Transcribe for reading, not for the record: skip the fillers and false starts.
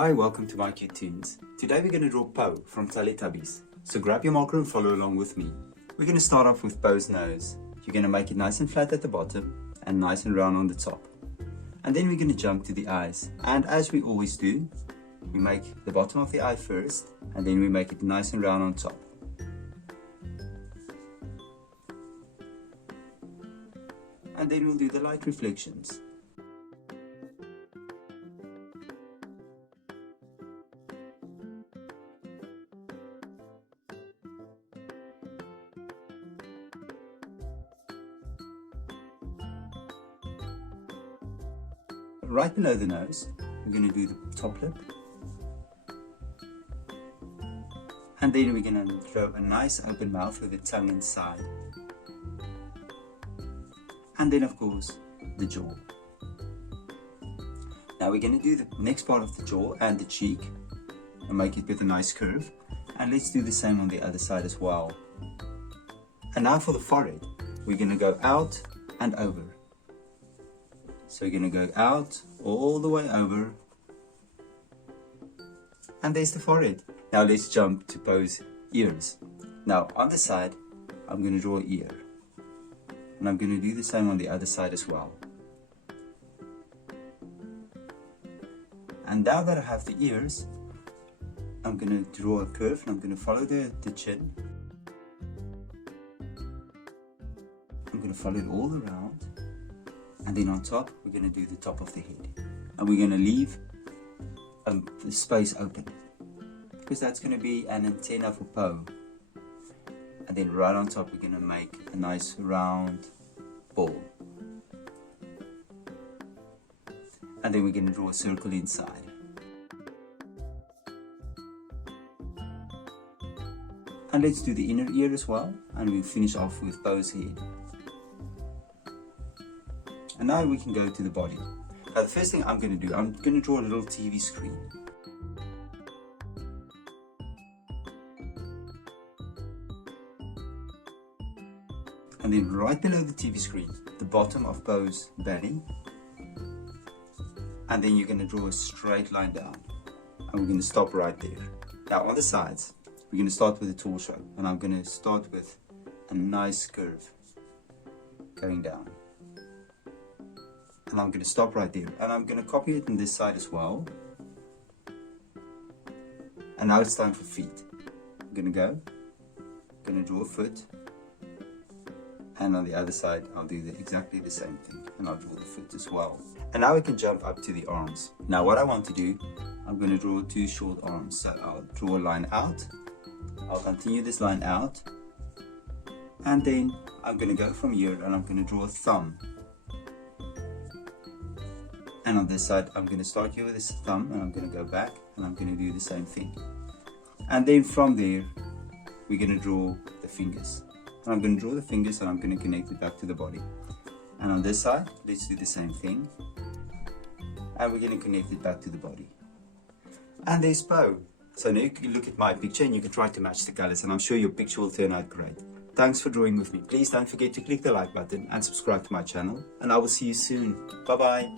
Hi, welcome to mycutetoons. Today we're going to draw Poe from Teletubbies. So grab your marker and follow along with me. We're going to start off with Poe's nose. You're going to make it nice and flat at the bottom and nice and round on the top. And then we're going to jump to the eyes. And as we always do, we make the bottom of the eye first and then we make it nice and round on top. And then we'll do the light reflections. Right below the nose, we're going to do the top lip. And then we're going to draw a nice open mouth with the tongue inside. And then of course, the jaw. Now we're going to do the next part of the jaw and the cheek and make it with a nice curve. And let's do the same on the other side as well. And now for the forehead, we're going to go out and over. So we're going to go out all the way over. And there's the forehead. Now let's jump to Poe's ears. Now on the side, I'm going to draw an ear. And I'm going to do the same on the other side as well. And now that I have the ears, I'm going to draw a curve and I'm going to follow the chin. I'm going to follow it all around. And then on top, we're going to do the top of the head. And we're going to leave the space open. Because that's going to be an antenna for Poe. And then right on top, we're going to make a nice round ball. And then we're going to draw a circle inside. And let's do the inner ear as well. And we'll finish off with Poe's head. And now we can go to the body. Now the first thing I'm going to do, I'm going to draw a little TV screen. And then right below the TV screen, the bottom of Poe's belly. And then you're going to draw a straight line down. And we're going to stop right there. Now on the sides, we're going to start with a torso. And I'm going to start with a nice curve going down. And I'm going to stop right there. And I'm going to copy it on this side as well. And now it's time for feet. I'm going to go. I'm going to draw a foot. And on the other side, I'll do exactly the same thing. And I'll draw the foot as well. And now we can jump up to the arms. Now what I want to do, I'm going to draw two short arms. So I'll draw a line out. I'll continue this line out. And then I'm going to go from here and I'm going to draw a thumb. And on this side, I'm going to start here with this thumb and I'm going to go back and I'm going to do the same thing. And then from there, we're going to draw the fingers. And I'm going to draw the fingers and I'm going to connect it back to the body. And on this side, let's do the same thing. And we're going to connect it back to the body. And there's Poe. So now you can look at my picture and you can try to match the colors and I'm sure your picture will turn out great. Thanks for drawing with me. Please don't forget to click the like button and subscribe to my channel. And I will see you soon. Bye bye.